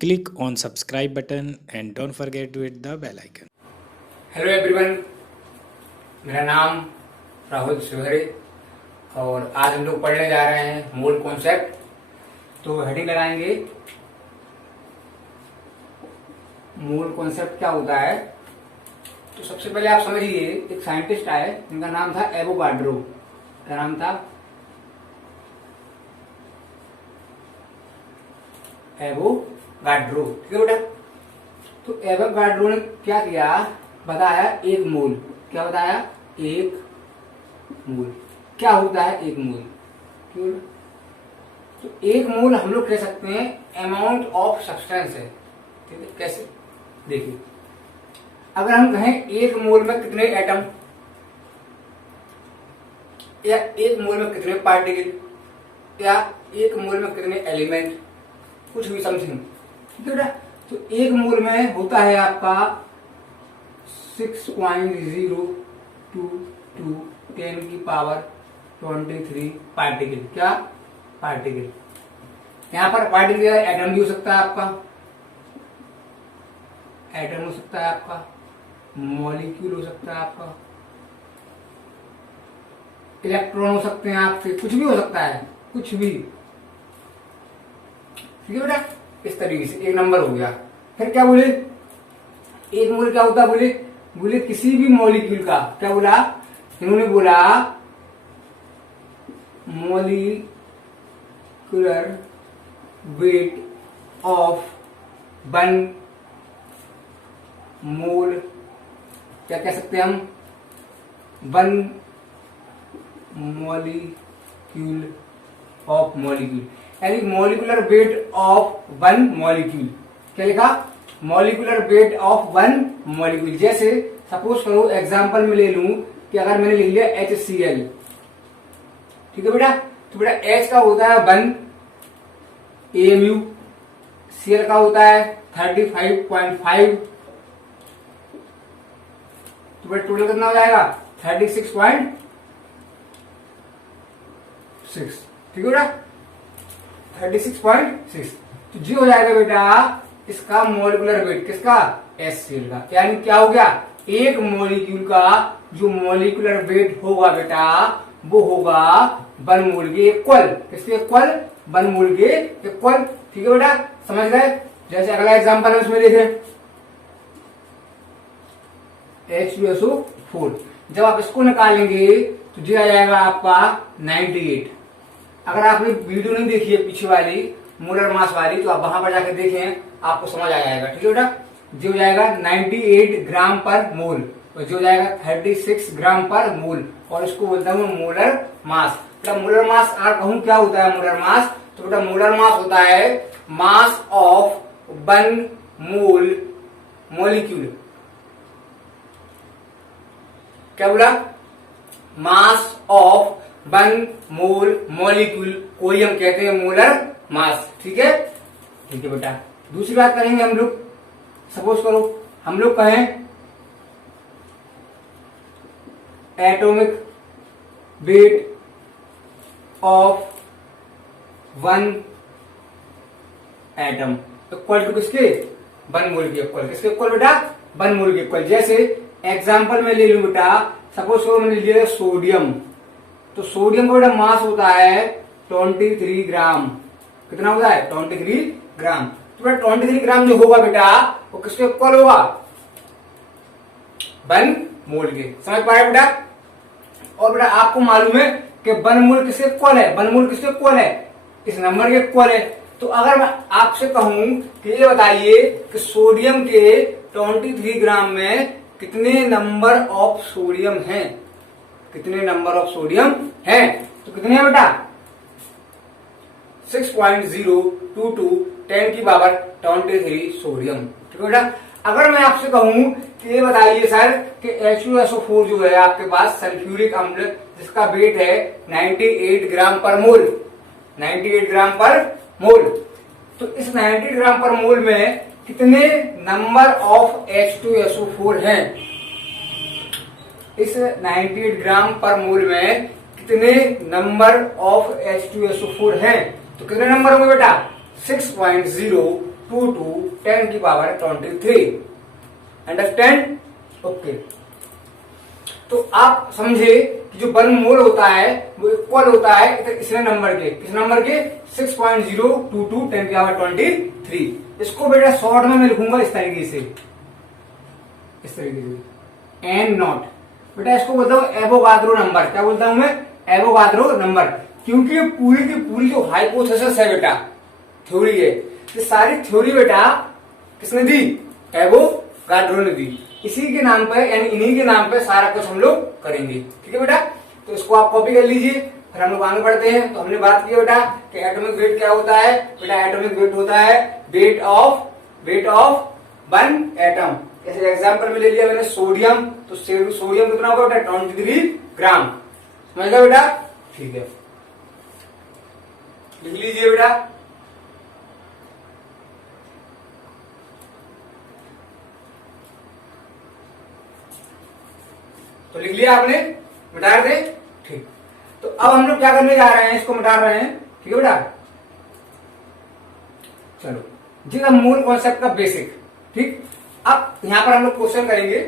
Click on subscribe button and don't forget to hit the bell icon. Hello everyone, मेरा नाम राहुल शिवहरे और आज हम लोग पढ़ने जा रहे हैं मोल कॉन्सेप्ट। तो हेडिंग लगाएंगे मोल कॉन्सेप्ट क्या होता है। तो सबसे पहले आप समझिए, एक साइंटिस्ट आए जिनका नाम था एवोगाड्रो। क्या नाम था? एवोगाड्रो। ठीक है बेटा। तो एवोगाड्रो ने क्या किया, बताया एक मोल। क्या बताया? एक मोल। क्या होता है एक मोल? क्यों? तो एक मोल हम लोग कह सकते हैं अमाउंट ऑफ सब्सटेंस है। ठीक है, कैसे? देखिए, अगर हम कहें एक मोल में कितने एटम या एक मोल में कितने पार्टिकल या एक मोल में कितने एलिमेंट, कुछ भी समथिंग। ठीक है बेटा। तो एक मोल में होता है आपका 6.022 10 की पावर 23 पार्टिकल। क्या? पार्टिकल। यहां पर पार्टिकल एटम भी हो सकता है आपका, एटम हो सकता है आपका, मॉलिक्यूल हो सकता है आपका, इलेक्ट्रॉन हो सकते हैं आपके, कुछ भी हो सकता है, कुछ भी। ठीक है बेटा। इस तरीके से एक नंबर हो गया। फिर क्या बोले, एक मोल क्या होता है? बोले किसी भी मॉलिक्यूल का। क्या बोला इन्होंने? बोला मॉलिक्यूलर वेट ऑफ 1 मोल। क्या कह सकते हैं हम? 1 मॉलिक्यूल ऑफ मॉलिक्यूल, यानी मॉलिक्यूलर वेट ऑफ 1 मॉलिक्यूल। क्या लिखा? Molecular weight of 1 molecule. जैसे सपोज करो, एग्जांपल में ले लूं कि अगर मैंने लिख लिया HCl। ठीक है बेटा। तो बेटा H का होता है 1 AMU, Cl का होता है 35.5। तो बेटा टोटल कितना हो जाएगा? 36.6। ठीक है बेटा, 36.6। तो जी हो जाएगा बेटा इसका मॉलिक्यूलर वेट। किसका? HCl का। यानी क्या हो गया? एक मॉलिक्यूल का जो मॉलिक्यूलर वेट होगा बेटा, वो होगा 1 मोल के इक्वल। किसके इक्वल? 1 मोल के इक्वल। ठीक है बेटा, समझ गए। जैसे अगला एग्जांपल है, उसमें देखें H2SO4। जब आप इसको निकालेंगे तो जी आ जाएगा आपका 98। अगर आपने वीडियो नहीं देखी है पीछे वाली मोलर मास वाली, तो आप वहां पर जाकर देखें, आपको समझ आ जाएगा। ठीक है बेटा। जो हो जाएगा 98 ग्राम पर मोल, और जो हो जाएगा 36 ग्राम पर मोल, और इसको बोलता हूं मोलर मास। बेटा मोलर मास अगर कहूं क्या होता है मोलर मास, तो बेटा मोलर मास होता है मास ऑफ 1 मोल मॉलिक्यूल। क्या बोला? मास ऑफ 1 मोल मॉलिक्यूल को ही हम कहते हैं मोलर मास। ठीक है, ठीक है बेटा। दूसरी बात करेंगे हम लोग। सपोज करो हम लोग कहें atomic weight of 1 atom equal to किसके? 1 मोल के इक्वल। किसके इक्वल बेटा? 1 मोल के इक्वल। जैसे एग्जांपल में ले लूं बेटा, सपोज करो मैंने लिया सोडियम। तो सोडियम का बेटा मास होता है 23 ग्राम। कितना होता है? 23 ग्राम। तो बेटा 23 ग्राम जो होगा बेटा, वो किसके इक्वल होगा? 1 मोल के। समझ पाए बेटा? और बेटा आपको मालूम है कि 1 मोल किसके इक्वल है? 1 मोल किसके इक्वल है? इस नंबर के इक्वल है। तो अगर मैं आपसे कहूं कि ये बताइए कि सोडियम के 23 ग्राम में कितने नंबर ऑफ सोडियम हैं? कितने नंबर ऑफ सोडियम हैं? तो कितने हैं बेटा? 6.022 10 की पावर 23 सोडियम। ठीक है बेटा। अगर मैं आपसे कहूं कि ये बताइए सर कि H2SO4 जो है आपके पास सल्फ्यूरिक अम्ल, जिसका वेट है 98 ग्राम पर मोल, 98 ग्राम पर मोल। तो इस 98 ग्राम पर मोल में कितने नंबर ऑफ H2SO4 हैं? इस 98 ग्राम पर मोल में कितने नंबर ऑफ H2SO4 हैं? तो कितने नंबर होंगे बेटा? 6.0 टू टू 10 की पावर 23। अंडरस्टैंड? ओके। तो आप समझे कि जो 1 मोल होता है वो इक्वल होता है इसने नंबर के, किस नंबर के? 6.022 10 की पावर 23। इसको बेटा शॉर्ट में मैं लिखूंगा इस तरीके से, एन नॉट। बेटा इसको बोलता हूं एवोगाद्रो नंबर। क्या बोलता हूं मैं? Avogadro number. क्योंकि पूरी की पूरी जो हाइपोथेसिस है बेटा, थ्योरी है, ये सारी थ्योरी बेटा किसने दी? एवोगाद्रो ने दी। इसी के नाम पे यानी इन्हीं के नाम पे सारा कुछ हम लोग करेंगे। ठीक है बेटा, तो इसको आप कॉपी कर लीजिए, फिर हम लोग आगे बढ़ते हैं। तो हमने बात की बेटा कि एटॉमिक वेट क्या होता है। बेटा एटॉमिक वेट होता है वेट ऑफ 1 एटम। जैसे एग्जांपल में ले लिया मैंने सोडियम, तो सोडियम कितना होगा बेटा? 23 ग्राम। समझ गया बेटा? ठीक है, लिख लीजिए बेटा। तो लिख लिया आपने, मिटा दे। ठीक, तो अब हम लोग क्या करने जा रहे हैं? इसको मिटा रहे हैं। ठीक है बेटा, चलो जी, अब मूल कॉन्सेप्ट का बेसिक। ठीक, अब यहां पर हम लोग क्वेश्चन करेंगे।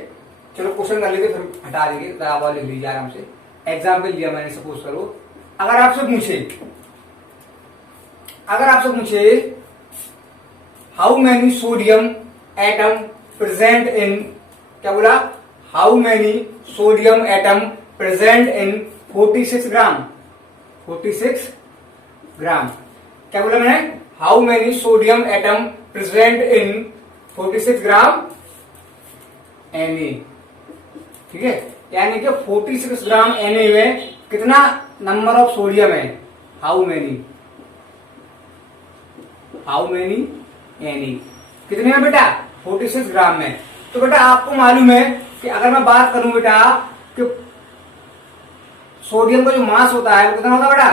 चलो क्वेश्चन कर लेंगे, फिर हटा देंगे। तो आप लिख लीजिए आराम से। एग्जाम्पल लिया मैंने, सपोज करो अगर आपसे पूछे how many sodium atom present in, क्या बोला? How many sodium atom present in 46 ग्राम। 46 ग्राम। क्या बोला मैंने? How many sodium atom present in 46 gram Na। ठीक है, यानी कि 46 ग्राम Na में कितना नंबर ऑफ सोडियम है? हाउ मैनी Na कितने में बेटा? 46 ग्राम में। तो बेटा आपको मालूम है कि अगर मैं बात करूं बेटा कि सोडियम का जो मास होता है वो कितना होता है बेटा?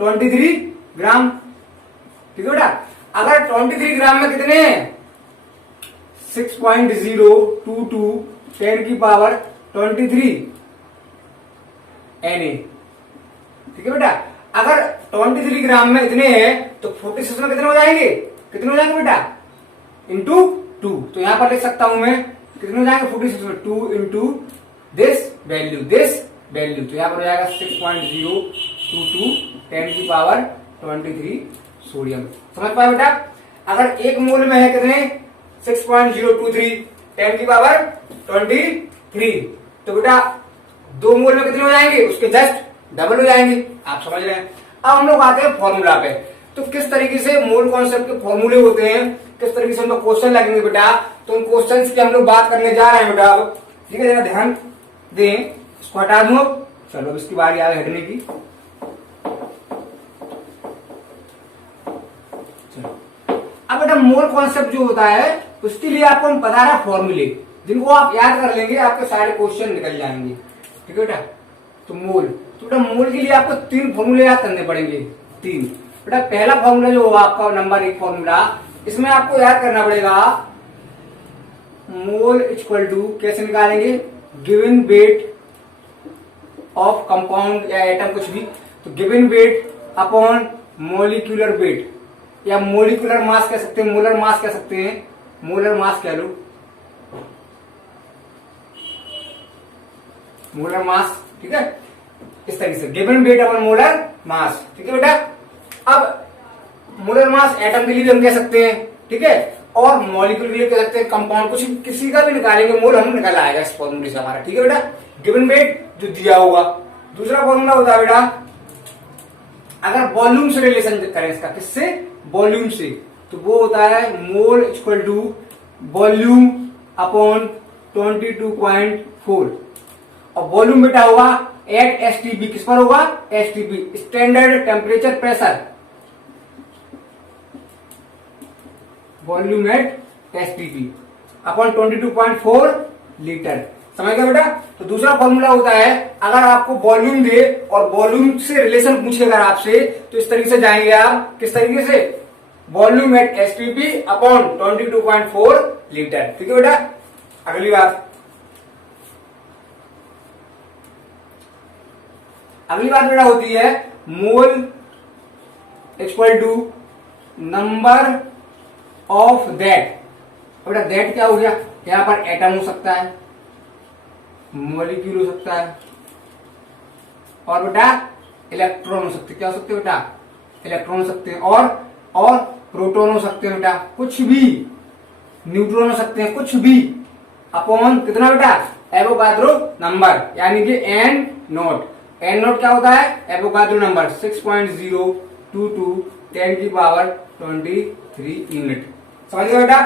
23 ग्राम। ठीक है बेटा, अगर 23 ग्राम में कितने? 6.022 10 की पावर 23 Na। ठीक है बेटा, अगर 23 ग्राम में इतने हैं तो 46 में कितने हो जाएंगे? कितने हो जाएंगे बेटा? इंटू 2। तो यहां पर लिख सकता हूं मैं कितने हो जाएंगे 46 में? 2 इंटू दिस वैल्यू। तो यहां पर हो जाएगा 6.022 10 की पावर 23 सोडियम। समझ पाए बेटा? अगर एक मोल में है कितने? 6.023 10 की पावर 23, तो बेटा 2 मोल में कितने हो जाएंगे? उसके जस्ट डबल हो जाएंगे। आप समझ रहे हैं? अब हम लोग आते हैं फॉर्मूला पे। तो किस तरीके से मोल कॉन्सेप्ट के फॉर्मूले होते हैं, किस तरीके से हम लोग क्वेश्चन लगेंगे बेटा, तो उन क्वेश्चंस की हम लोग बात करने जा रहे हैं बेटा अब। ठीक है, जरा ध्यान दें। इसको हटा दूं अब। चलो अब इसकी बारी आ गई हटने की। चलो अब बेटा मोल कॉन्सेप्ट जो होता है उसके लिए आपको हम बता रहा फॉर्मूले, जिनको आप याद कर लेंगे आपके सारे क्वेश्चन निकल जाएंगे। ठीक है बेटा, तो बेटा मोल के लिए आपको 3 फॉर्मूले याद करने पड़ेंगे। 3 बेटा, पहला फॉर्मूला जो होगा आपका नंबर 1 फॉर्मूला, इसमें आपको याद करना पड़ेगा मोल इक्वल टू, कैसे निकालेंगे? गिवन वेट ऑफ कंपाउंड या एटम कुछ भी, तो given weight upon molecular weight या मोलिकुलर मास कह सकते हैं, मोलर मास कह सकते हैं, मोलर मास कह लो, मोलर मास। ठीक है, इस तरीके से given weight upon molar mass. ठीक है बेटा, अब मोलर मास एटम के लिए भी हम कह सकते हैं। ठीक है, और मॉलिक्यूल के लिए कह सकते हैं, कंपाउंड कुछ किसी का भी निकालेंगे मोल हम निकल आएगा इस फॉर्मूले से हमारा। ठीक है बेटा, गिवन वेट जो दिया होगा। दूसरा फॉर्मूला होता है बेटा अगर वॉल्यूम से रिलेशन करें इसका, किससे? वॉल्यूम से, तो वो होता है mole equal to volume upon 22.4। और वॉल्यूम बेटा होगा एट एसटीपी। किस पर होगा? STP, standard temperature pressure. Volume at STP upon 22.4 litre. समझ गया बेटा? तो दूसरा फॉर्मूला होता है अगर आपको वॉल्यूम दे और वॉल्यूम से रिलेशन पूछे अगर आपसे, तो इस तरीके से जाएंगे आप। किस तरीके से? Volume at STP upon 22.4 litre. ठीक है बेटा, अगली बात बेटा होती है mole equal to number of that. बेटा दैट क्या हो गया, यहाँ पर एटम हो सकता है, मॉलिक्यूल हो सकता है, और बेटा इलेक्ट्रॉन हो सकते हैं। क्या हो सकते हैं बेटा, इलेक्ट्रॉन हो सकते हैं, और प्रोटॉन हो सकते हैं बेटा, कुछ भी, न्यूट्रॉन हो सकते हैं, कुछ भी, अपॉन कितना बेटा, एवोगाद्रो नंबर, यानी कि एन नॉट। एन नॉट क्या होता है, एवोगाद्रो नंबर 6.022 10 की पावर 23 यूनिट। समझ गए बेटा।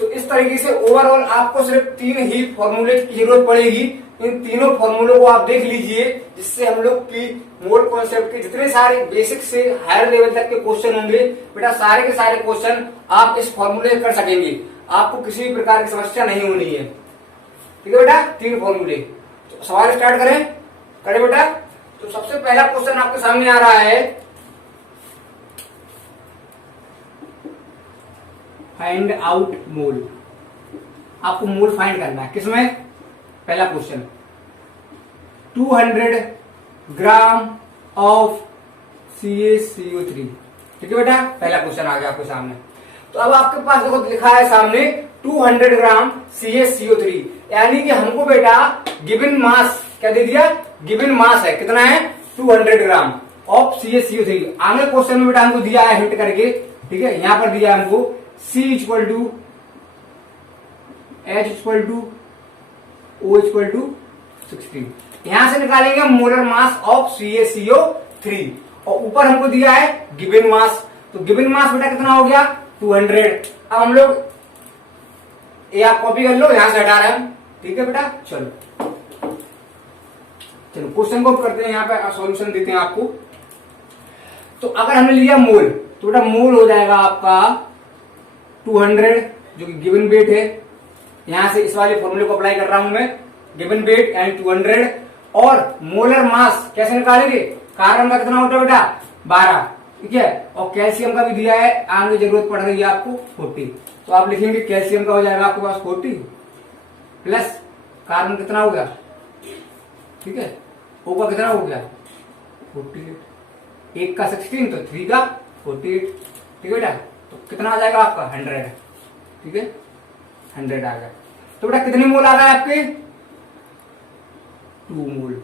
तो इस तरीके से ओवरऑल आपको सिर्फ 3 ही फॉर्मूले की जरूरत पड़ेगी। इन तीनों फॉर्मूलों को आप देख लीजिए, जिससे हम लोग की मोल कॉन्सेप्ट के जितने सारे बेसिक से हायर लेवल तक के क्वेश्चन होंगे बेटा, सारे के सारे क्वेश्चन आप इस फॉर्मूले कर सकेंगे। आपको किसी भी प्रकार की समस्या नहीं होनी है। ठीक है बेटा, 3 फॉर्मूले। तो सवाल स्टार्ट करें बेटा। तो सबसे पहला क्वेश्चन आपके सामने आ रहा है, फाइंड आउट मोल। आपको मोल फाइंड करना है, किसमें, पहला क्वेश्चन 200 ग्राम ऑफ CaCO3। ठीक है बेटा, पहला क्वेश्चन आ गया आपके सामने। तो अब आपके पास देखो लिखा है सामने 200 ग्राम CaCO3, यानी कि हमको बेटा गिवन मास क्या दे दिया, गिवन मास है, कितना है 200 ग्राम ऑफ CaCO3। आगे क्वेश्चन में बेटा हमको दिया है हिंट करके, ठीक है, यहां पर दिया है हमको C equal to H equal to O equal to 16। यहां से निकालेंगे मोलर मास ऑफ CaCO3, और ऊपर हमको दिया है गिवन मास। तो गिवन मास बेटा कितना हो गया 200। अब हम लोग ये आप कॉपी कर लो, यहां से हटा रहे हैं। ठीक है बेटा, चलो क्वेश्चन को करते हैं, यहां पे सॉल्यूशन देते हैं आपको। तो अगर हमने लिया मोल, तो बेटा मोल हो जाएगा आपका 200, जो कि गिवन वेट है। यहां से इस वाले फॉर्मूले को अप्लाई कर रहा हूं मैं, गिवन वेट यानी 200, और मोलर मास कैसे निकालेंगे, कार्बन का कितना होता है बेटा 12, ठीक है, और कैल्शियम का भी दिया है, आगे जरूरत पड़ रही है आपको 40। तो आप लिखेंगे कैल्शियम का हो जाएगा आपके पास 40 प्लस कार्बन कितना हो गया, ठीक है, ओ का कितना हो गया 48, 1 का 16 तो 3 का 48। ठीक है बेटा, तो कितना आ जाएगा आपका 100। ठीक है, 100 आ गया। तो बेटा कितने मोल आ गए आपके 2 मोल,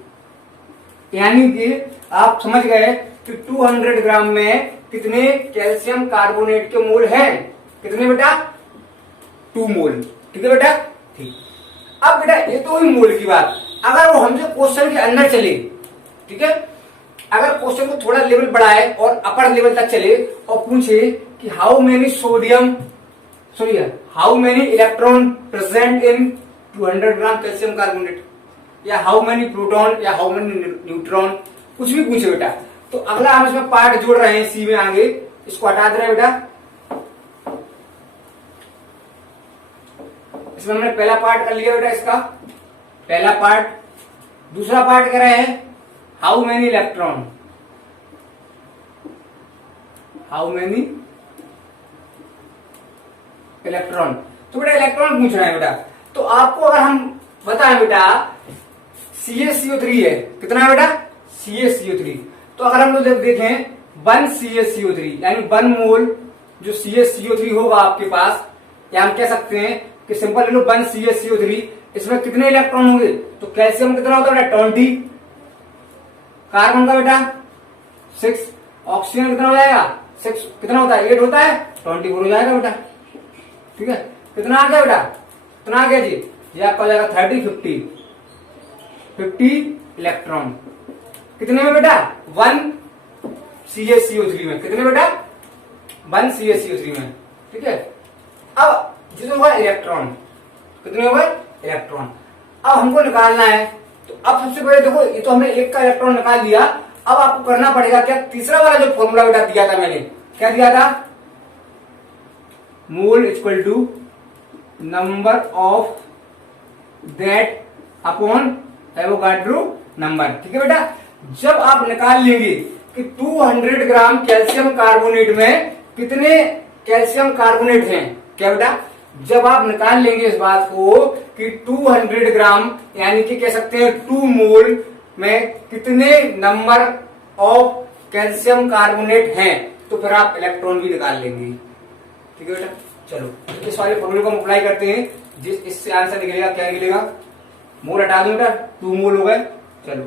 यानी कि आप समझ गए कि 200 ग्राम में कितने कैल्शियम कार्बोनेट के मोल हैं, कितने बेटा 2 मोल। ठीक है बेटा, ठीक। अब बेटा ये तो हुई मोल की बात। अगर वो हमसे क्वेश्चन के अंदर चले, ठीक है, अगर क्वेश्चन को थोड़ा लेवल बढ़ाए और अपर लेवल तक चले और पूछे कि हाउ मेनी सोडियम, सुनिए, how many electron present in 200 gram calcium carbonate, या हाउ मेनी प्रोटॉन, या हाउ मेनी न्यूट्रॉन, कुछ भी पूछे बेटा, तो अगला हम इसमें पार्ट जोड़ रहे हैं सी में, आगे इसको हटा दे रहे हैं बेटा। इसमें हमने पहला पार्ट कर लिया बेटा, इसका पहला पार्ट। दूसरा पार्ट कर रहे हैं how many electron, how many electron. तो बेटा इलेक्ट्रॉन पूछ रहे हैं बेटा, तो आपको अगर हम बताएं बेटा CaCO3 है, कितना है बेटा CaCO3, तो अगर हम लोग देखें 1 CaCO3 यानी 1 मोल जो CaCO3 होगा आपके पास, या हम कह सकते हैं कि सिंपल ले लो 1 CaCO3, इसमें कितने इलेक्ट्रॉन होंगे, तो कैल्शियम कितना होता है बेटा 20, कार्बन का बेटा 6, ऑक्सीजन कितना हो जाएगा 6, कितना होता है 8 होता है 24 हो जाएगा बेटा। ठीक है, कितना आ गया बेटा, कितना आ गया जी, ये आपका हो जाएगा 30 50 इलेक्ट्रॉन, कितने में बेटा 1 CaCO3 में, कितने बेटा 1 CaCO3 में। ठीक है, अब जिसमें होगा इलेक्ट्रॉन, कितने होगा इलेक्ट्रॉन, अब हमको निकालना है। तो अब सबसे पहले देखो, ये तो हमने 1 का इलेक्ट्रॉन निकाल दिया, अब आपको करना पड़ेगा क्या, तीसरा वाला जो फॉर्मूला बेटा दिया था मैंने, क्या दिया था, mole equal to number of that upon Avogadro number. ठीक है बेटा, जब आप निकाल लेंगे कि 200 ग्राम कैल्शियम कार्बोनेट में कितने कैल्शियम कार्बोनेट हैं, क्या बेटा, जब आप निकाल लेंगे इस बात को कि 200 ग्राम यानी कि कह सकते हैं 2 मोल में कितने नंबर ऑफ कैल्शियम कार्बोनेट हैं, तो फिर आप इलेक्ट्रॉन भी निकाल लेंगे। ठीक है बेटा, चलो इस वाले फॉर्मूले को अप्लाई करते हैं, जिस इससे आंसर निकलेगा क्या निकलेगा, मोल हटा दूं बेटा, 2 मोल हो गए। चलो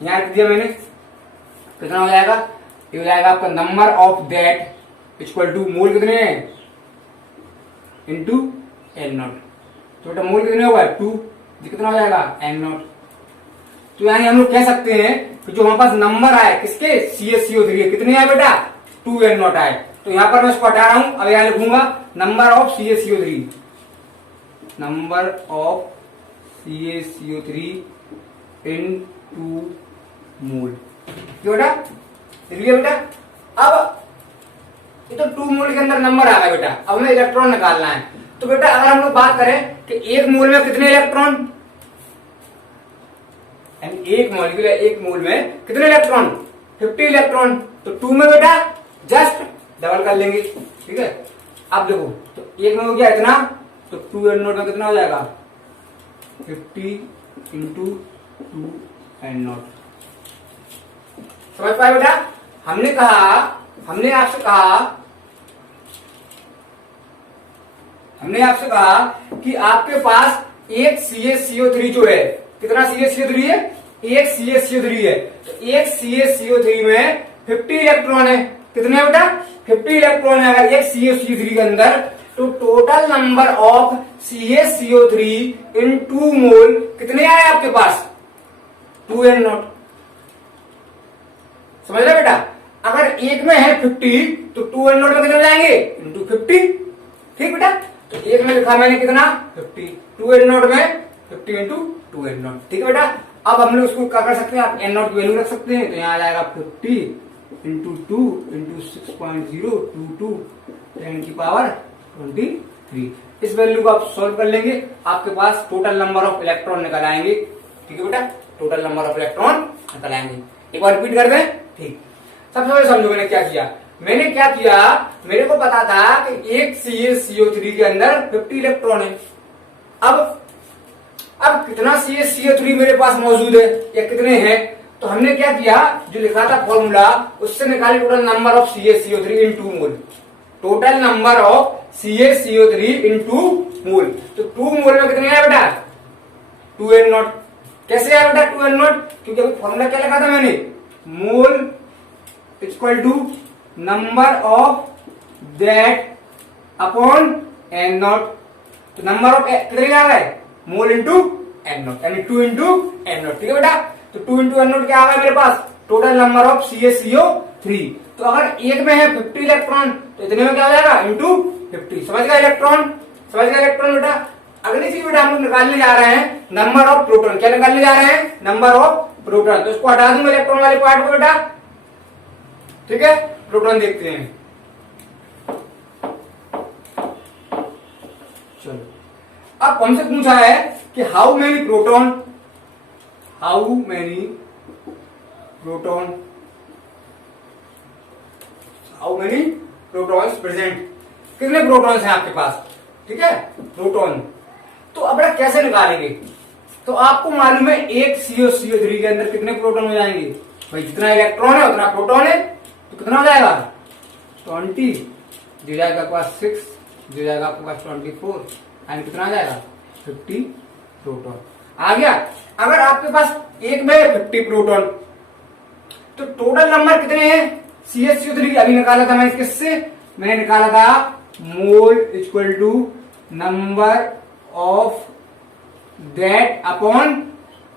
यहां लिख दिया मैंने, कितना हो जाएगा, ये हो जाएगा आपका number of that equal to mole कितने हैं इंटू एन नॉट। तो बेटा मोल कितने होगा 2, कितना हो जाएगा एन नॉट। तो यानी हम लोग कह सकते हैं कि जो हमारे पास नंबर आए किसके CaCO3 कितने आए बेटा 2n नॉट आए। तो यहां पर मैं इसको हटा रहा हूं, अब यहां लिखूंगा number of CaCO3, number of CaCO3 इन 2 मोल। क्यों बेटा लिखिए बेटा। अब ये तो 2 मोल के अंदर नंबर आ गया बेटा, अब हमें इलेक्ट्रॉन निकालना है। तो बेटा अगर हम लोग बात करें कि एक मोल में कितने इलेक्ट्रॉन, एक मॉलिक्यूल है, एक मोल में कितने इलेक्ट्रॉन 50 इलेक्ट्रॉन। तो 2 में बेटा जस्ट डबल कर लेंगे, ठीक है। अब देखो तो एक में हो गया इतना, तो 2n नॉट में कितना हो जाएगा 50 इंटू 2n नॉट। समझ पाए बेटा। हमने आपसे कहा कि आपके पास एक CaCO3 जो है, कितना CaCO3 है, एक CaCO3 है। तो एक CaCO3 में 50 इलेक्ट्रॉन है, कितने है बेटा 50 इलेक्ट्रॉन है अगर एक CaCO3 के अंदर। तो टोटल नंबर ऑफ CaCO3 इन 2 मोल कितने आए आपके पास 2n नॉट। समझ रहे बेटा। अगर एक में है 50 तो 2n नॉट में कितने जाएंगे इंटू 50, ठीक बेटा। तो एक में लिखा मैंने कितना 50, 2n नॉट में 50 इंटू 2n नॉट, ठीक है बेटा। अब हम लोग उसको क्या कर सकते हैं, आप n नॉट की वैल्यू रख सकते हैं। तो यहाँ आ जाएगा 50 इंटू 2 इंटू 6.022 10 की पावर 23। इस वैल्यू को आप सॉल्व कर लेंगे, आपके पास टोटल नंबर ऑफ इलेक्ट्रॉन निकल आएंगे, ठीक है बेटा। टोटल नंबर ऑफ इलेक्ट्रॉन निकल आएंगे। एक बार रिपीट कर दें, ठीक। सबसे पहले समझो मैंने क्या किया। मेरे को पता था कि एक CaCO3 के अंदर 50 इलेक्ट्रॉन है। अब कितना CaCO3 मेरे पास मौजूद है या कितने हैं, तो हमने क्या किया, जो लिखा था फॉर्मूला उससे निकाले total number of CaCO3 in 2 mole. Total number of CaCO3 इन 2 मोल। तो 2 मोल में कितने आया बेटा 2n नॉट। कैसे आया बेटा 2n नॉट, क्योंकि अभी फॉर्मूला क्या लिखा था मैंने, mole equal to number of that upon n naught. तो नंबर ऑफ कितने आ रहा है मोल इंटू n नॉट, यानी 2 इंटू n नॉट, ठीक है बेटा। तो 2 इंटू n नॉट क्या आ गया मेरे पास टोटल नंबर ऑफ CaCO3। तो अगर एक में है 50 इलेक्ट्रॉन तो इतने में क्या हो जाएगा इंटू 50। समझ गया इलेक्ट्रॉन बेटा। अगली चीज बेटा हम लोग निकालने जा रहे हैं नंबर ऑफ प्रोटॉन। क्या निकालने जा रहे हैं, नंबर ऑफ प्रोटॉन। तो इसको हटा दूंगा इलेक्ट्रॉन वाले पार्ट को बेटा, ठीक है। प्रोटॉन देखते हैं, चलो। अब हमसे पूछा है कि हाउ मेनी प्रोटॉन्स प्रेजेंट, कितने प्रोटॉन्स हैं आपके पास, ठीक है प्रोटॉन। तो अब बेटा कैसे निकालेंगे, तो आपको मालूम है एक CaCO3 के अंदर कितने प्रोटॉन हो जाएंगे भाई, जितना इलेक्ट्रॉन है उतना प्रोटॉन है। तो कितना हो जाएगा 20, जो जाएगा आपके पास 6, जो जाएगा आपके पास 24, एंड कितना आ जाएगा 50 प्रोटॉन आ गया। अगर आपके पास एक में 50 प्रोटॉन तो टोटल नंबर कितने हैं CaCO3 अभी निकाला था मैंने, किससे मैंने निकाला था mole equal to number of that upon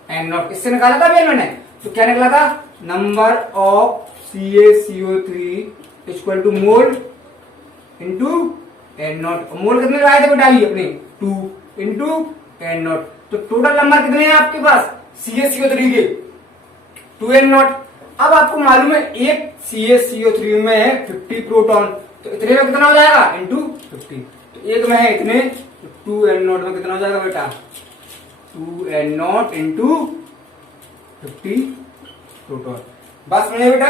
n naught, इससे निकाला था मैंने। तो क्या निकला था number of CaCO3 equal to mole into n naught. Mole कितने आए थे बेटा अपने 2 इंटू n नॉट। तो टोटल नंबर कितने हैं आपके पास CaCO3 के 2n नॉट। अब आपको मालूम है एक CaCO3 में है 50 प्रोटॉन, तो इतने में कितना हो जाएगा इंटू 50। तो एक में है इतने, तो 2n नॉट में कितना हो जाएगा बेटा 2n नॉट इंटू 50 प्रोटॉन। बस समझे बेटा,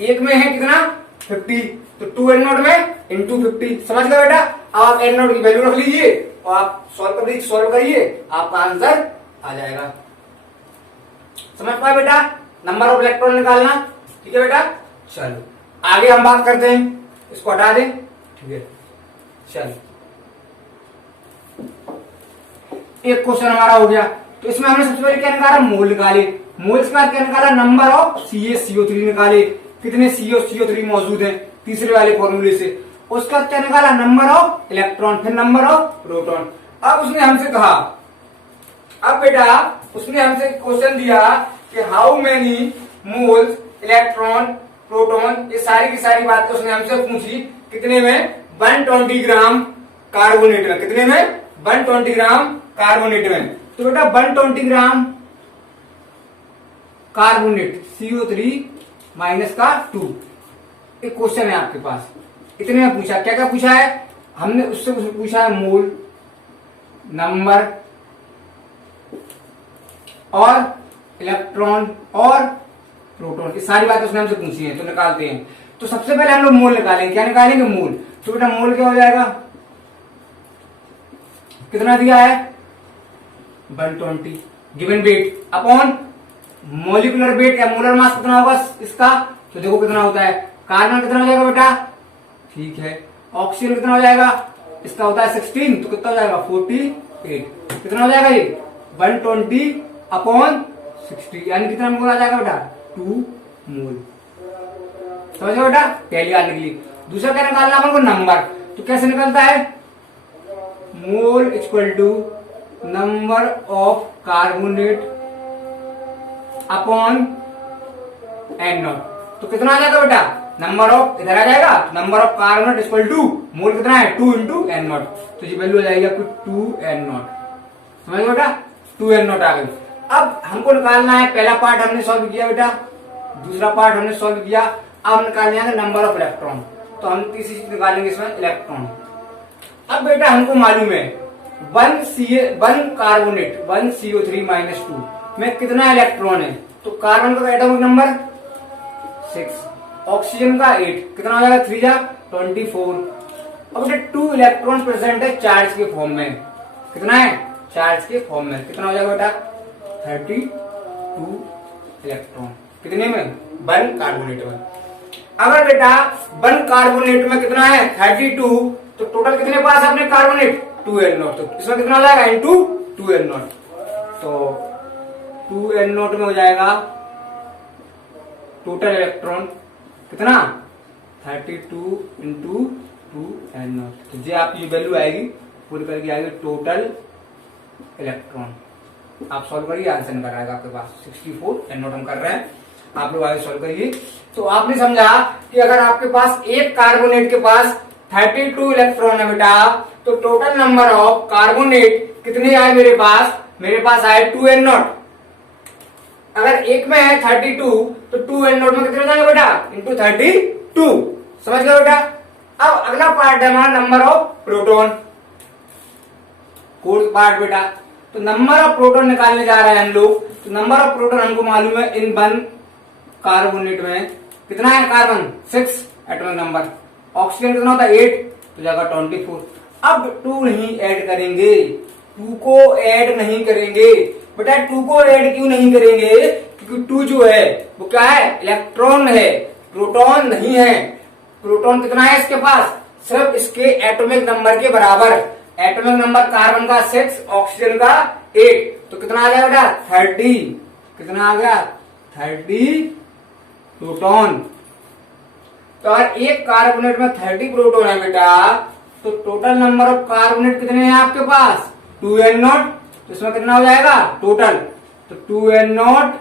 एक में है कितना 50, तो 2n नॉट में इंटू 50। समझ गए बेटा। अब आप n नॉट की वैल्यू रख लीजिए और आप सॉल्व करिए, आपका आंसर आ जाएगा। समझ पाए बेटा, नंबर ऑफ इलेक्ट्रॉन निकालना, ठीक है बेटा। चलो आगे हम बात करते हैं, इसको हटा दें, ठीक है, चल एक क्वेश्चन हमारा हो गया। तो इसमें हमने सबसे पहले क्या निकाला, मोल निकाले। मोल के बाद क्या निकाला, नंबर ऑफ CaCO3 निकाले, कितने CO3 मौजूद हैं तीसरे वाले फॉर्मूले से। उसका क्या निकाला, नंबर ऑफ इलेक्ट्रॉन, फिर नंबर ऑफ प्रोटॉन। अब उसने हमसे कहा, अब बेटा उसने हमसे क्वेश्चन दिया कि how many moles electron proton, ये सारी की सारी बात उसने हमसे पूछी कितने में, 120 ग्राम कार्बोनेट में, कितने में, 120 ग्राम कार्बोनेट में। तो बेटा 120 ग्राम कार्बोनेट CO3 माइनस का 2, एक क्वेश्चन है आपके पास, इतने में पूछा। क्या क्या पूछा है, हमने उससे पूछा है मोल, नंबर और इलेक्ट्रॉन और प्रोटॉन, ये सारी बातें उसने हमसे पूछी है। तो निकालते हैं। तो सबसे पहले हम लोग मोल निकालेंगे। क्या निकालेंगे, मोल। तो बेटा मोल क्या हो जाएगा, कितना दिया है, 120 given weight upon molecular weight या मोलर मास कितना होगा इसका। तो देखो कितना होता है, कार्बन कितना हो जाएगा बेटा, ठीक है। ऑक्सीजन कितना हो जाएगा, इसका होता है 16, तो कितना हो जाएगा 48, कितना हो जाएगा ये 120 अपॉन 60, यानी कितना मोल आ जाएगा बेटा, 2 मोल। समझ गए बेटा, पहली बात निकली। दूसरा क्या निकालना अपन को, नंबर। तो कैसे निकलता है, mole equal to number of carbonate upon N0। तो कितना आ जाएगा बेटा, नंबर ऑफ इधर आ जाएगा, number of carbonate equal to mole कितना है 2 इंटू N0। तो ये वैल्यू आ जाएगी आपको 2N0। समझ गए बेटा, 2N0 आ गई। अब हमको निकालना है, पहला पार्ट हमने सॉल्व किया बेटा, दूसरा पार्ट हमने सॉल्व किया। अब निकालना है नंबर ऑफ इलेक्ट्रॉन। तो हम तीसरी चीज निकालेंगे इसमें, इलेक्ट्रॉन। अब बेटा हमको मालूम है 1 कार्बोनेट 1 CO3 माइनस 2 में कितना इलेक्ट्रॉन है। तो कार्बन का एटॉमिक नंबर 6, ऑक्सीजन का 8, कितना हो जाएगा 3 जा 24। अब बेटा 2 इलेक्ट्रॉन प्रेजेंट है चार्ज के फॉर्म में, कितना है, चार्ज के फॉर्म में, कितना हो जाएगा बेटा 32 इलेक्ट्रॉन, कितने में, 1 कार्बोनेट में। अगर बेटा 1 कार्बोनेट में कितना है 32, तो टोटल कितने पास है अपने कार्बोनेट 2N0। तो इसमें कितना हो जाएगा इंटू 2N0। तो 2N0 में हो जाएगा टोटल इलेक्ट्रॉन कितना 32 इंटू 2N0। तो ये आपकी वैल्यू आएगी पूरी करके आएगी टोटल इलेक्ट्रॉन। आप सॉल्व करिए, आंसर निकल आएगा आपके पास 64 N0 हम कर रहे हैं, आप लोग आगे सॉल्व करिए। तो आपने समझा कि अगर आपके पास एक कार्बोनेट के पास 32 इलेक्ट्रॉन है बेटा, तो टोटल नंबर ऑफ कार्बोनेट कितने आए मेरे पास आए 2N0। अगर एक में है 32, तो 2N0 में कितने जाएंगे बेटा इंटू 32। समझ गए बेटा। अब अगला पार्ट है हमारा number of proton, fourth part बेटा। तो नंबर ऑफ प्रोटॉन निकालने जा रहे हैं हम लोग। तो नंबर ऑफ प्रोटॉन हमको मालूम है इन 1 कार्बोनेट में कितना है, कार्बन 6 एटॉमिक नंबर, ऑक्सीजन कितना होता है 8, तो जाएगा 24। अब 2 नहीं ऐड करेंगे, 2 को ऐड नहीं करेंगे बेटा। 2 को ऐड क्यों नहीं करेंगे, क्योंकि 2 जो है वो क्या है, इलेक्ट्रॉन है, प्रोटॉन नहीं है। प्रोटॉन कितना है इसके पास, सिर्फ इसके एटॉमिक नंबर के बराबर। एटॉमिक नंबर कार्बन का 6, ऑक्सीजन का 8, तो कितना आ गया बेटा 30, कितना आ गया 30 प्रोटॉन। तो अगर एक कार्बोनेट में 30 प्रोटॉन है बेटा, तो टोटल नंबर ऑफ कार्बोनेट कितने हैं आपके पास 2N0। तो इसमें कितना हो जाएगा टोटल, तो 2N0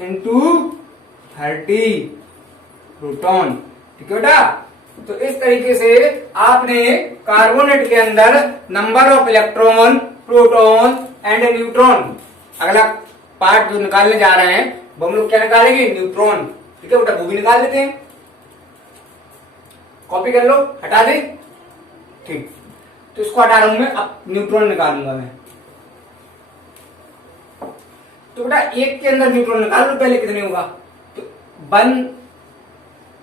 इंटू 30 प्रोटॉन। ठीक है बेटा। तो इस तरीके से आपने कार्बोनेट के अंदर number of electron, proton and neutron, अगला पार्ट जो निकालने जा रहे हैं वो हम लोग क्या निकालेंगे, न्यूट्रॉन। ठीक है बेटा, वो भी निकाल लेते हैं, कॉपी कर लो, हटा दे। ठीक, तो इसको हटा रहा हूं मैं, अब न्यूट्रॉन निकालूंगा मैं। तो बेटा एक के अंदर न्यूट्रॉन निकाल लो पहले, कितने होगा। तो 1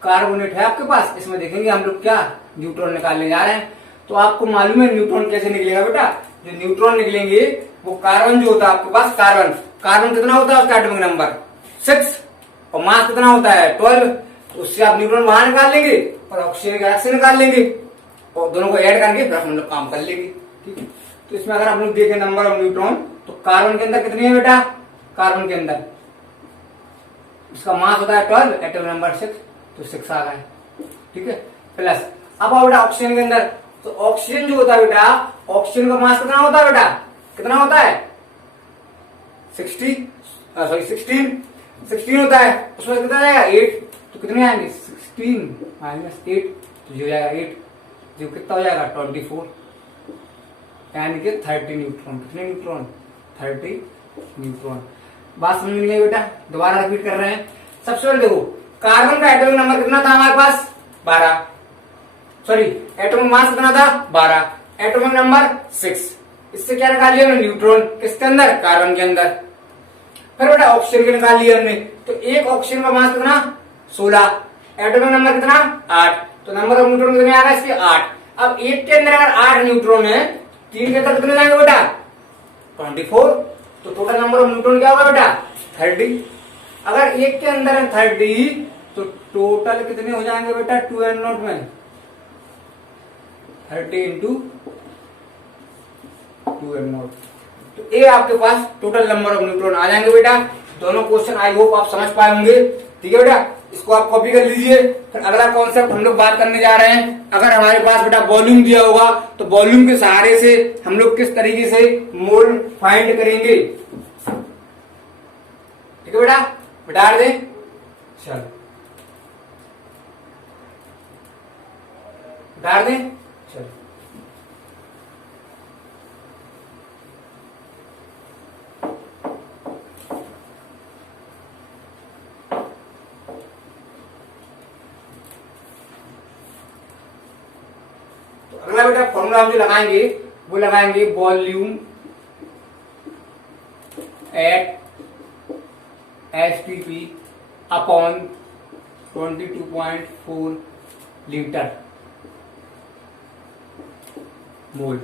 कार्बोनेट है आपके पास, इसमें देखेंगे हम लोग क्या न्यूट्रॉन निकालने जा रहे हैं। तो आपको मालूम है न्यूट्रॉन कैसे निकलेगा बेटा। जो न्यूट्रॉन निकलेंगे वो कार्बन जो होता है आपके पास, कार्बन कितना होता है उसका एटॉमिक नंबर 6 और मास कितना होता है 12। तो उससे आप न्यूट्रॉन बाहर निकाल लेंगे और ऑक्सीजन गैस से निकाल लेंगे। और दोनों को ऐड करके फिर हम लोग काम कर लेंगे। ठीक है, तो इसमें अगर हम लोग देखें नंबर ऑफ न्यूट्रॉन, तो कार्बन के अंदर कितनी है बेटा, कार्बन के अंदर इसका मास होता है 12, एटम नंबर 6, तो 6 आ गया है। ठीक है, प्लस अब आओ बेटा ऑक्सीजन के अंदर, तो ऑक्सीजन जो होता है बेटा, ऑक्सीजन का मास कितना होता है बेटा, कितना होता है 16 होता है, उसमें कितना जाएगा 8, तो कितने आएंगे 16 माइनस 8, तो जो जाएगा 8, जो कितना हो जाएगा 24, यानी कि 30 न्यूट्रॉन। कितने न्यूट्रॉन, 30 न्यूट्रॉन। बात समझ में नहीं आई बेटा, दोबारा रिपीट कर रहे हैं। सबसे पहले देखो कार्बन का एटॉमिक नंबर कितना था हमारे पास 12, सॉरी एटॉमिक मास कितना था 12, एटॉमिक नंबर 6, इससे क्या निकाल लिया हमने न्यूट्रॉन, किसके अंदर, कार्बन के अंदर। फिर बेटा ऑक्सीजन के निकाल लिया हमने, तो एक ऑक्सीजन का मास कितना 16, एटॉमिक नंबर कितना 8, तो नंबर ऑफ न्यूट्रॉन कितने आ रहा है इसके 8। अब एक के अंदर अगर 8 न्यूट्रॉन है, 3 के अंदर कितने जाएंगे बेटा 24, तो टोटल नंबर ऑफ न्यूट्रॉन क्या होगा बेटा 30। अगर एक के अंदर है 30, तो टोटल कितने हो जाएंगे बेटा 2n0 में 30 इंटू 2n0, तो ये आपके पास टोटल नंबर ऑफ न्यूट्रॉन आ जाएंगे बेटा। दोनों क्वेश्चन आई होप आप समझ पाए होंगे। ठीक है बेटा, इसको आप कॉपी कर लीजिए। फिर अगला कॉन्सेप्ट हम लोग बात करने जा रहे हैं, अगर हमारे पास बेटा वॉल्यूम दिया होगा, तो वॉल्यूम के सहारे से हम लोग किस तरीके से मोल फाइंड करेंगे। ठीक है बेटा, बिठा दे, चलो बिठा दे, चलो अगला बेटा फॉर्मूला हम जो लगाएंगे वो लगाएंगे volume at STP upon 22.4 litre mole.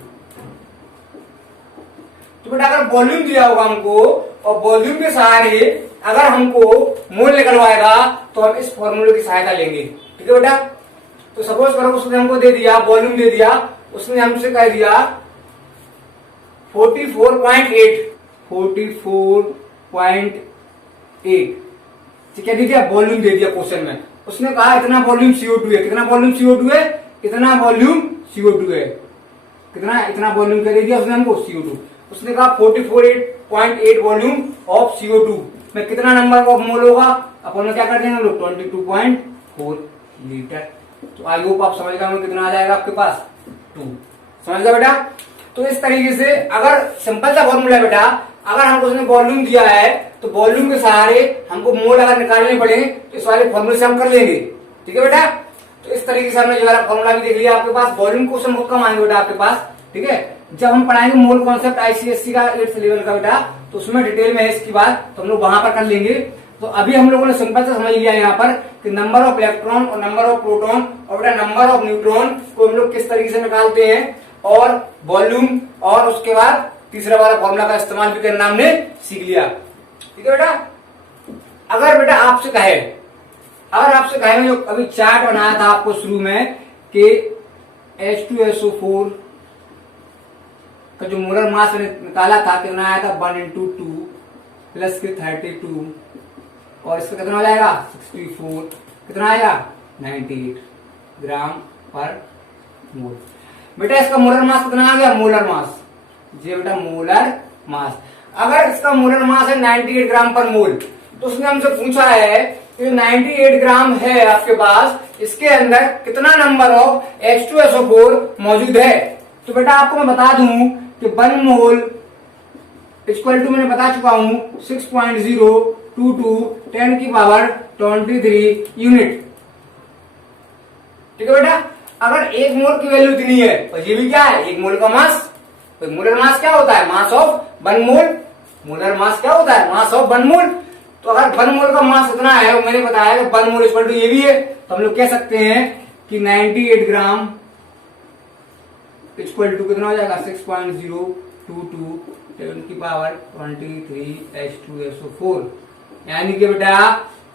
तो बेटा अगर वॉल्यूम दिया होगा हमको और वॉल्यूम के सहारे अगर हमको मोल निकलवाएगा, तो हम इस फॉर्मूले की सहायता लेंगे। ठीक है बेटा, तो सपोज करो उसने हमको दे दिया वॉल्यूम दे दिया, उसने हमसे कह दिया 44.8 ठीक है, दिया वॉल्यूम दे दिया क्वेश्चन में। उसने कहा इतना वॉल्यूम CO2 है, कितना वॉल्यूम CO2 है, इतना वॉल्यूम CO2 है, कितना इतना वॉल्यूम क्या दे दिया उसने हमको CO2। उसने कहा 44.8 वॉल्यूम ऑफ CO2 में कितना नंबर ऑफ मोल होगा, अपन क्या कर देंगे हम लोग 22.4 लीटर। तो आई होप आप समझ गए कितना आ जाएगा आपके पास 2। समझ गया बेटा। तो इस तरीके से अगर सिंपल सा फॉर्मूला है बेटा, अगर हमको उसने वॉल्यूम दिया है तो वॉल्यूम के सहारे हमको मोल अगर निकालने पड़े तो इस वाले फॉर्मूले से हम कर लेंगे। ठीक है बेटा, तो इस तरीके से हमने जो वाला फॉर्मूला भी देख लिया आपके पास। वॉल्यूम क्वेश्चन बहुत कम आएंगे बेटा आपके पास। ठीक है, जब हम पढ़ाएंगे मोल कॉन्सेप्ट ICSE का 8th लेवल का बेटा, तो उसमें डिटेल में है इसकी बात, तो हम लोग वहां पर कर लेंगे। तो अभी हम लोगों ने सिंपल से समझ लिया यहाँ पर कि नंबर ऑफ इलेक्ट्रॉन और नंबर ऑफ प्रोटॉन और बेटा नंबर ऑफ न्यूट्रॉन को हम लोग किस तरीके से निकालते हैं, और वॉल्यूम, और उसके बाद तीसरा वाला फॉर्मूला का इस्तेमाल भी करना हमने सीख लिया। ठीक है बेटा, अगर बेटा आपसे कहे, अगर आपसे कहे जो अभी चार्ट बनाया था आपको शुरू में कि H2SO4 का जो मोलर मास निकाला था कितना आया था 1/2 प्लस के 32, और इसका कितना हो जाएगा 64, कितना आएगा 98 ग्राम पर मोल। बेटा इसका मोलर मास कितना आ गया, मोलर मास, ये बेटा मोलर मास। अगर इसका मोलर मास है 98 ग्राम पर मोल, तो उसने हमसे पूछा है कि 98 ग्राम है आपके पास, इसके अंदर कितना नंबर ऑफ H2SO4 मौजूद है। तो बेटा आपको मैं बता दूं कि 1 मोल इक्वल टू मैंने बता चुका हूं 6.022 10 की पावर 23 यूनिट। ठीक है बेटा, अगर 1 मोल की वैल्यू इतनी है, और ये भी क्या है 1 मोल का मास, तो मोलर मास क्या होता है, mass of 1 mole. Molar mass क्या होता है, मास ऑफ 1 मोल। तो अगर 1 मोल का मास इतना है, मैंने बताया कि 1 मोल इक्वल टू ये भी है, तो हम लोग कह सकते हैं कि 98 ग्राम इक्वल टू कितना हो जाएगा 6.022 10 की पावर 23 H2SO4। यानी कि बेटा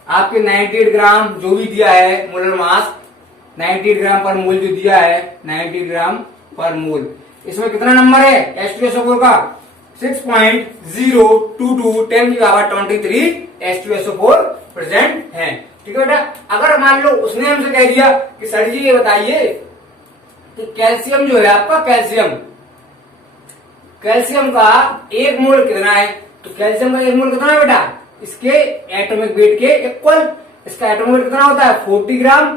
आपके 98 ग्राम जो भी दिया है मोलर मास, 98 ग्राम पर मोल जो दिया है 98 ग्राम पर मोल। इसमें कितना नंबर है H2SO4 का 6.022 10 की पावर 23 H2SO4 प्रेजेंट है। ठीक है बेटा, अगर मान लो उसने हमसे कह दिया कि सर जी ये बताइए कि कैल्शियम जो है आपका कैल्शियम का एक मोल कितना है, तो कैल्शियम का एक मोल कितना है बेटा, इसके एटॉमिक वेट के इक्वल। इसका एटॉमिक वेट कितना होता है 40 ग्राम।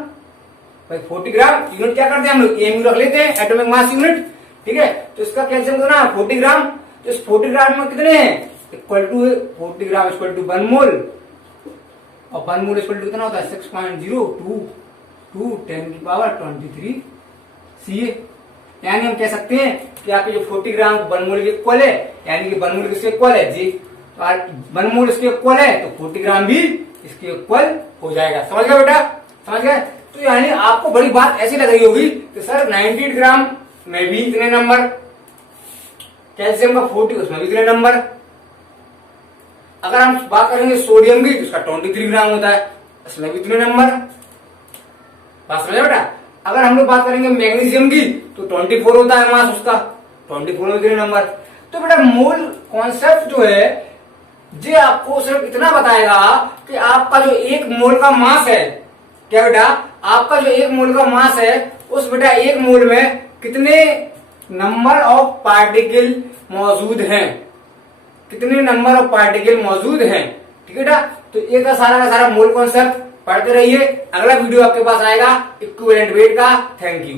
भाई 40 ग्राम यूनिट क्या करते हैं हम लोग, एमयू रख लेते हैं, एटॉमिक मास यूनिट। ठीक है, तो इसका कैल्शियम कितना है 40 ग्राम। तो इस 40 ग्राम में कितने हैं, equal to 40 gram equal to 1 mole, और 1 मोल इक्वल टू कितना होता है 6.022 10 की पावर 23 CA। यानी हम कह सकते हैं कि आपके जो 40 ग्राम 1 मोल के इक्वल है, यानी कि 1 मोल किसके इक्वल है जी, तो 1 मोल इसके इक्वल है तो 40 ग्राम भी इसके इक्वल हो जाएगा। समझ गया बेटा, समझ गया। तो यानी आपको बड़ी बात ऐसी लग रही होगी कि सर 98 ग्राम में भी इतने नंबर, कैल्शियम का 40 उसमें भी इतने नंबर। अगर हम बात करेंगे सोडियम की तो उसका 23 ग्राम होता है, उसमें भी इतने नंबर। बात समझे बेटा। अगर हम लोग बात करेंगे मैग्नीशियम की तो 24 होता है मास उसका, 24 में इतने नंबर। तो बेटा मोल कॉन्सेप्ट जो है ये आपको सिर्फ इतना बताएगा कि आपका जो एक मोल का मास है, क्या बेटा, आपका जो एक मोल का मास है उस बेटा एक मोल में कितने नंबर ऑफ पार्टिकल मौजूद हैं, कितने नंबर ऑफ पार्टिकल मौजूद हैं। ठीक है बेटा, तो ये का सारा मोल कॉन्सेप्ट पढ़ते रहिए। अगला वीडियो आपके पास आएगा इक्विवेलेंट वेट का। Thank you.